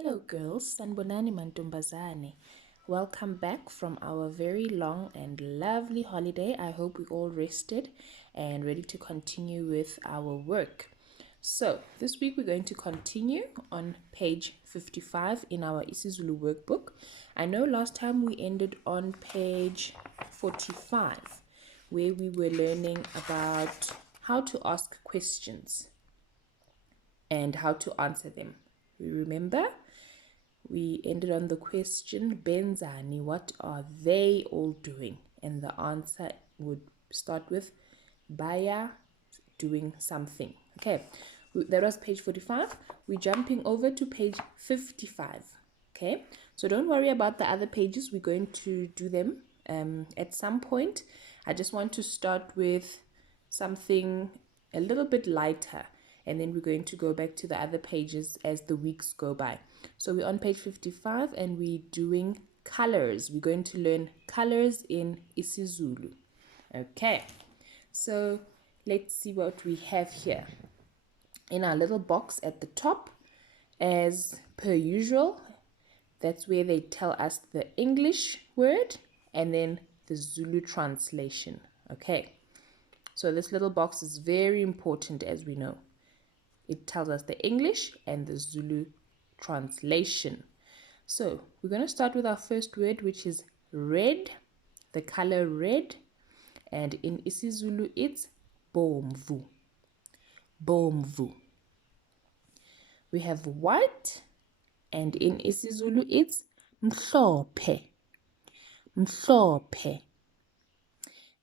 Hello girls, sanibonani mantombazane. Welcome back from our very long and lovely holiday. I hope we all rested and ready to continue with our work. So this week we're going to continue on page 55 in our IsiZulu workbook. I know last time we ended on page 45 where we were learning about how to ask questions and how to answer them. We remember we ended on the question benzani, what are they all doing? And the answer would start with baya, doing something. Okay, that was page 45. We're jumping over to page 55. Okay, so don't worry about the other pages. We're going to do them at some point. I just want to start with something a little bit lighter, and then we're going to go back to the other pages as the weeks go by. So we're on page 55 and we're doing colors. We're going to learn colors in IsiZulu. Okay, so let's see what we have here. In our little box at the top, as per usual, that's where they tell us the English word and then the Zulu translation. Okay, so this little box is very important, as we know. It tells us the English and the Zulu translation. So we're going to start with our first word, which is red, the color red. And in IsiZulu, it's bomvu. Bomvu. We have white, and in IsiZulu, it's mhlophe. Mhlophe.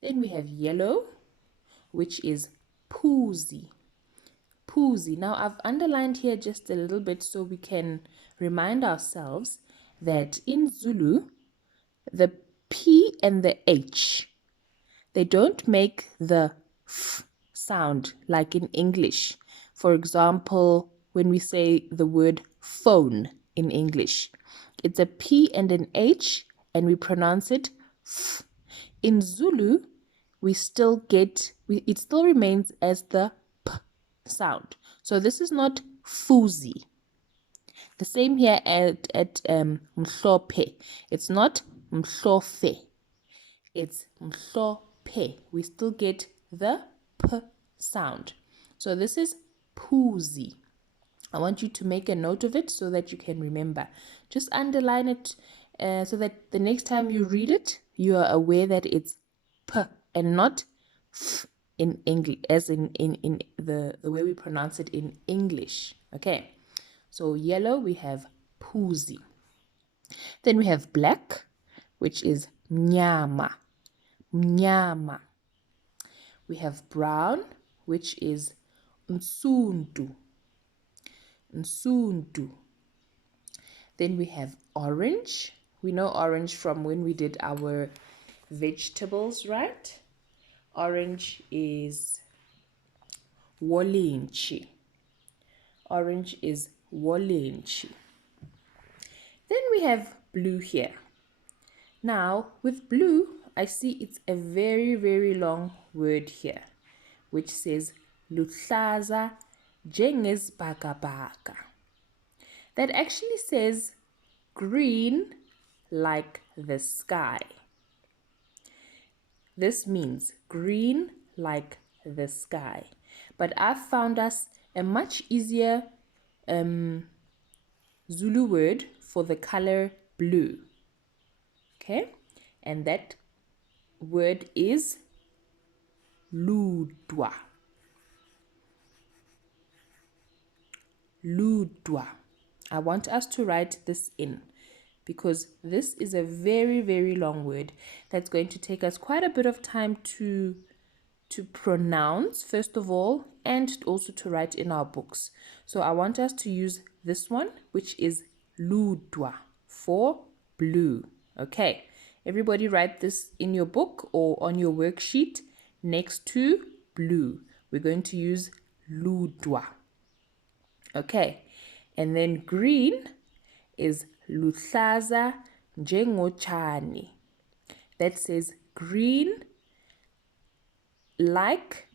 Then we have yellow, which is phuzi. Phuzi. Now I've underlined here just a little bit so we can remind ourselves that in Zulu, the P and the H, they don't make the F sound like in English. For example, when we say the word phone in English, it's a P and an H and we pronounce it F. In Zulu, we still get, it still remains as the P sound. So this is not fuzi. The same here at mhlophe. It's not mhlofe. It's mhlophe. We still get the P sound. So this is phuzi. I want you to make a note of it so that you can remember. Just underline it so that the next time you read it, you are aware that it's P and not F in English, as in the way we pronounce it in English. Okay, so yellow, we have phuzi. Then we have black, which is mnyama. Mnyama. We have brown, which is nsundu. Nsundu. Then we have orange. We know orange from when we did our vegetables, right? Orange is wolinchi. Orange is wolinchi. Then we have blue here. Now, with blue, I see it's a very, very long word here, which says luhlaza njengesibhakabhaka. That actually says green like the sky. This means green like the sky. But I've found us a much easier Zulu word for the color blue. Okay? And that word is ludwa. Ludwa. I want us to write this in because this is a very, very long word that's going to take us quite a bit of time to pronounce, first of all, and also to write in our books. So I want us to use this one, which is ludwa, for blue. Okay, everybody write this in your book or on your worksheet next to blue. We're going to use ludwa. Okay, and then green is luhlaza njengotshani. That says green like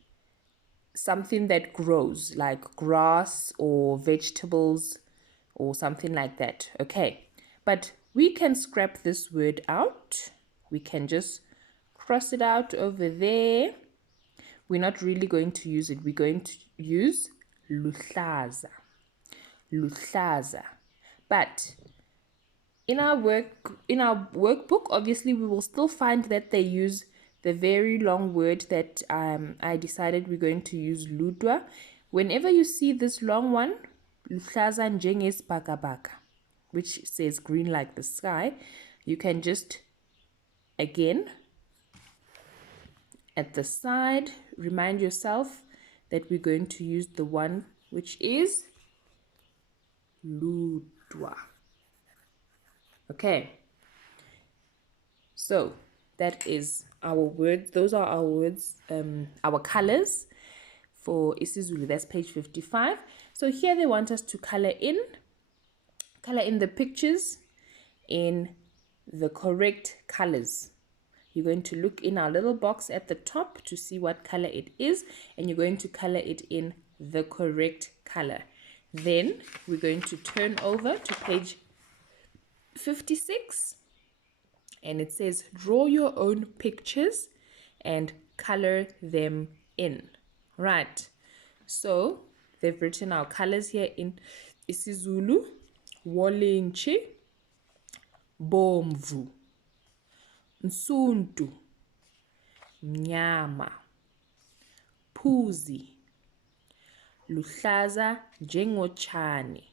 something that grows, like grass or vegetables. or something like that. Okay, but we can scrap this word out. We can just cross it out over there. We're not really going to use it. We're going to use luhlaza. Luhlaza. But in our workbook, obviously we will still find that they use the very long word that I decided we're going to use ludwa. Whenever you see this long one, luhlaza njengesibhakabhaka, which says green like the sky, you can just again at the side remind yourself that we're going to use the one which is ludwa. Okay, so that is our words. Those are our words, our colors for IsiZulu. That's page 55. So here they want us to color in the pictures in the correct colors. You're going to look in our little box at the top to see what color it is, and you're going to color it in the correct color. Then we're going to turn over to page 56, and it says draw your own pictures and color them in. Right, so they've written our colors here in IsiZulu: wolintshi, bomvu, nsundu, mnyama, phuzi, luhlaza njengotshani.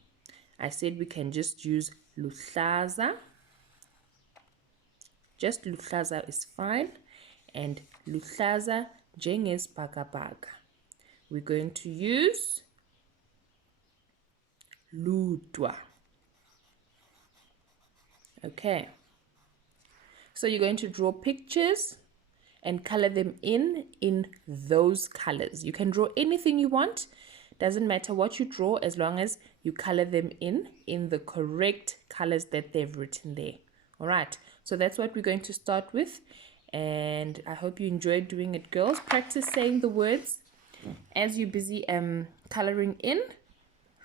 I said we can just use luhlaza. Just luhlaza is fine. And luhlaza njengesibhakabhaka. We're going to use ludwa. Okay. So you're going to draw pictures and color them in those colors. You can draw anything you want. Doesn't matter what you draw as long as you color them in the correct colors that they've written there. All right. So that's what we're going to start with. And I hope you enjoyed doing it, girls. Practice saying the words as you're busy coloring in.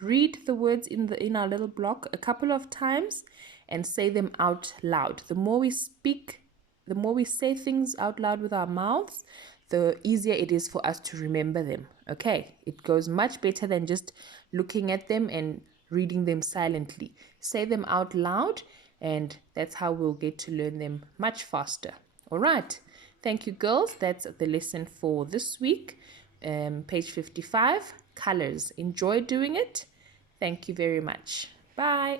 Read the words in our little block a couple of times and say them out loud. The more we speak, the more we say things out loud with our mouths, the easier it is for us to remember them. Okay, it goes much better than just looking at them and reading them silently. Say them out loud, and that's how we'll get to learn them much faster. All right, thank you, girls. That's the lesson for this week. Page 55, colors. Enjoy doing it. Thank you very much. Bye.